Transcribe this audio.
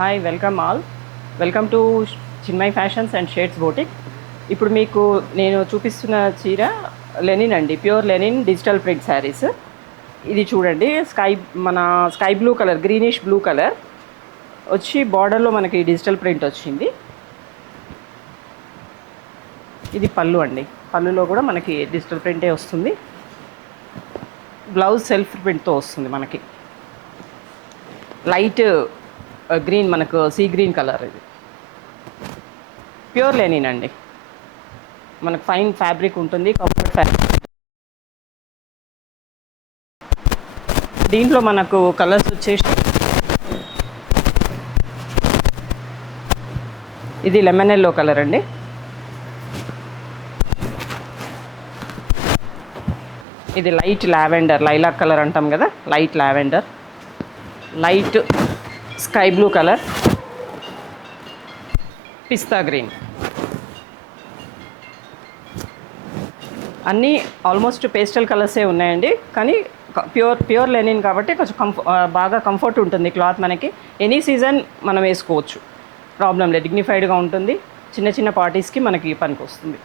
Hi welcome all. Welcome to Chinmay fashions and shades boutique. ఇప్పుడు మీకు నేను చూపిస్తున్న చీర లెనిన్ అండి, pure linen digital print saris. ఇది చూడండి, మన sky blue colour, greenish blue colour వచ్చి బార్డర్లో మనకి డిజిటల్ ప్రింట్ వచ్చింది. ఇది పళ్ళు అండి, పళ్ళులో కూడా మనకి డిజిటల్ ప్రింటే వస్తుంది. బ్లౌజ్ సెల్ఫ్ ప్రింట్తో వస్తుంది మనకి. లైట్ గ్రీన్, మనకు సీ గ్రీన్ కలర్. ఇది ప్యూర్ లెనిన్ అండి, మనకు ఫైన్ ఫ్యాబ్రిక్ ఉంటుంది, కంఫర్ట్ ఫ్యాబ్రిక్. దీంట్లో మనకు కలర్స్ వచ్చేసి ఇది లెమన్ ఎల్లో కలర్ అండి, ఇది లైట్ లావెండర్, లైలాక్ కలర్ అంటాం కదా, light lavender, light sky blue colour, pista green. అన్నీ ఆల్మోస్ట్ పేస్టల్ కలర్సే ఉన్నాయండి, కానీ ప్యూర్ లెనిన్ కాబట్టి కొంచెం బాగా కంఫర్ట్ ఉంటుంది క్లాత్. మనకి ఎనీ సీజన్ మనం వేసుకోవచ్చు, ప్రాబ్లం లేదు, డిగ్నిఫైడ్గా ఉంటుంది. చిన్న చిన్న పార్టీస్కి మనకి పనికి వస్తుంది.